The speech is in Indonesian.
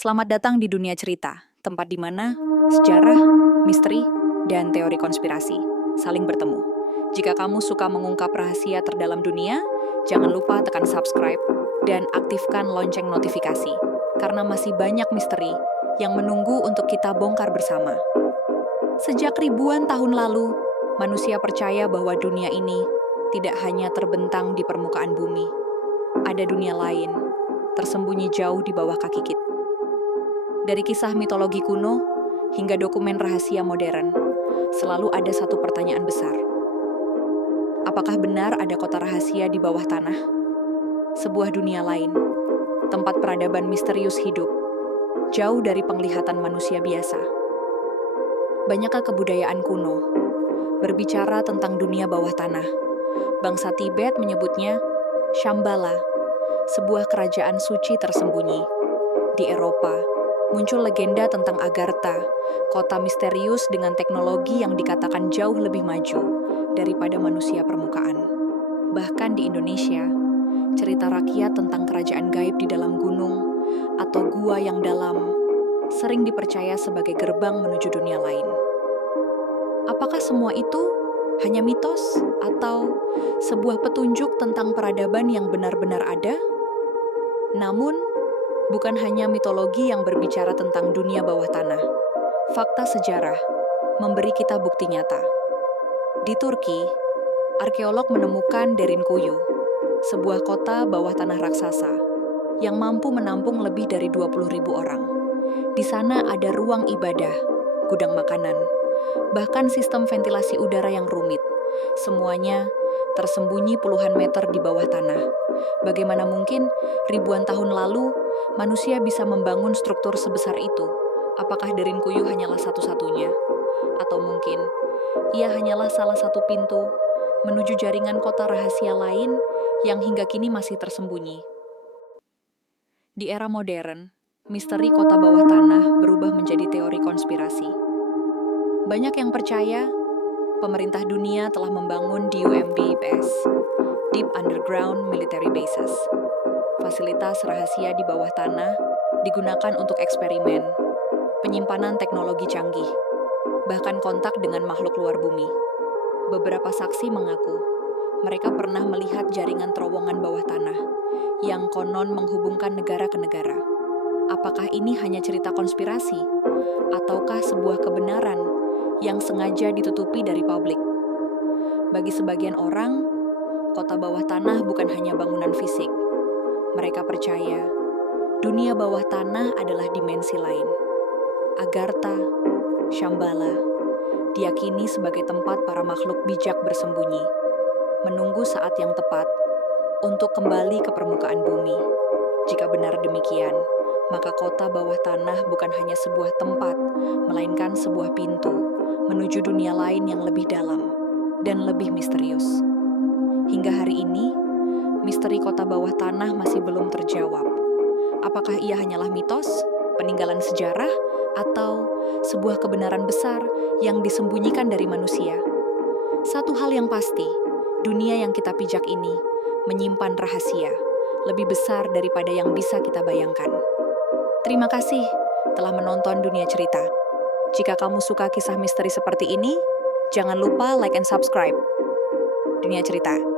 Selamat datang di dunia cerita, tempat di mana sejarah, misteri, dan teori konspirasi saling bertemu. Jika kamu suka mengungkap rahasia terdalam dunia, jangan lupa tekan subscribe dan aktifkan lonceng notifikasi, karena masih banyak misteri yang menunggu untuk kita bongkar bersama. Sejak ribuan tahun lalu, manusia percaya bahwa dunia ini tidak hanya terbentang di permukaan bumi. Ada dunia lain, tersembunyi jauh di bawah kaki kita. Dari kisah mitologi kuno hingga dokumen rahasia modern, selalu ada satu pertanyaan besar. Apakah benar ada kota rahasia di bawah tanah? Sebuah dunia lain, tempat peradaban misterius hidup, jauh dari penglihatan manusia biasa. Banyakkah kebudayaan kuno berbicara tentang dunia bawah tanah? Bangsa Tibet menyebutnya Shambhala, sebuah kerajaan suci tersembunyi. Di Eropa, muncul legenda tentang Agartha, kota misterius dengan teknologi yang dikatakan jauh lebih maju daripada manusia permukaan. Bahkan di Indonesia, cerita rakyat tentang kerajaan gaib di dalam gunung atau gua yang dalam sering dipercaya sebagai gerbang menuju dunia lain. Apakah semua itu hanya mitos atau sebuah petunjuk tentang peradaban yang benar-benar ada? Namun, bukan hanya mitologi yang berbicara tentang dunia bawah tanah. Fakta sejarah memberi kita bukti nyata. Di Turki, arkeolog menemukan Derinkuyu, sebuah kota bawah tanah raksasa yang mampu menampung lebih dari 20.000 orang. Di sana ada ruang ibadah, gudang makanan, bahkan sistem ventilasi udara yang rumit. Semuanya tersembunyi puluhan meter di bawah tanah. Bagaimana mungkin ribuan tahun lalu manusia bisa membangun struktur sebesar itu? Apakah Derinkuyu hanyalah satu-satunya? Atau mungkin ia hanyalah salah satu pintu menuju jaringan kota rahasia lain yang hingga kini masih tersembunyi? Di era modern, misteri kota bawah tanah berubah menjadi teori konspirasi. Banyak yang percaya pemerintah dunia telah membangun DUMBs, Deep Underground Military Bases. Fasilitas rahasia di bawah tanah digunakan untuk eksperimen, penyimpanan teknologi canggih, bahkan kontak dengan makhluk luar bumi. Beberapa saksi mengaku mereka pernah melihat jaringan terowongan bawah tanah yang konon menghubungkan negara ke negara. Apakah ini hanya cerita konspirasi, ataukah sebuah kebenaran yang sengaja ditutupi dari publik? Bagi sebagian orang, kota bawah tanah bukan hanya bangunan fisik. Mereka percaya dunia bawah tanah adalah dimensi lain. Agartha, Shambhala, diyakini sebagai tempat para makhluk bijak bersembunyi, menunggu saat yang tepat untuk kembali ke permukaan bumi. Jika benar demikian, maka kota bawah tanah bukan hanya sebuah tempat, melainkan sebuah pintu menuju dunia lain yang lebih dalam dan lebih misterius. Hingga hari ini, misteri kota bawah tanah masih belum terjawab. Apakah ia hanyalah mitos, peninggalan sejarah, atau sebuah kebenaran besar yang disembunyikan dari manusia? Satu hal yang pasti, dunia yang kita pijak ini menyimpan rahasia lebih besar daripada yang bisa kita bayangkan. Terima kasih telah menonton Dunia Cerita. Jika kamu suka kisah misteri seperti ini, jangan lupa like and subscribe. Dunia Cerita.